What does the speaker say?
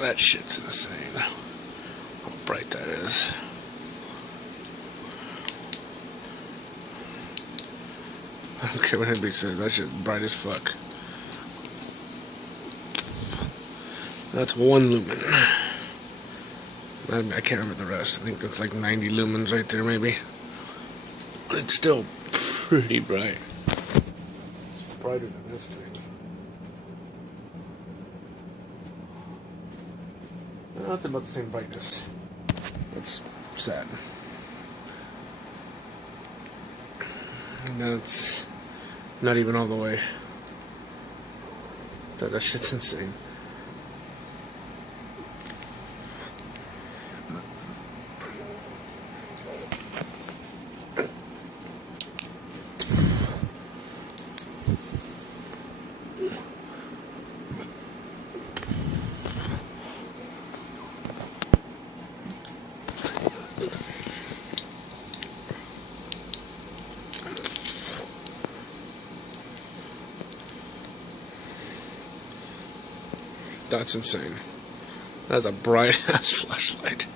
That shit's insane. How bright that is. I don't care what anybody says, that shit's bright as fuck. That's 1 lumen. I can't remember the rest. I think that's like 90 lumens right there, maybe. It's still pretty bright. It's brighter than this thing. Well, that's about the same brightness. That's sad. And that's not even all the way. That shit's insane. That's insane. That's a bright ass flashlight.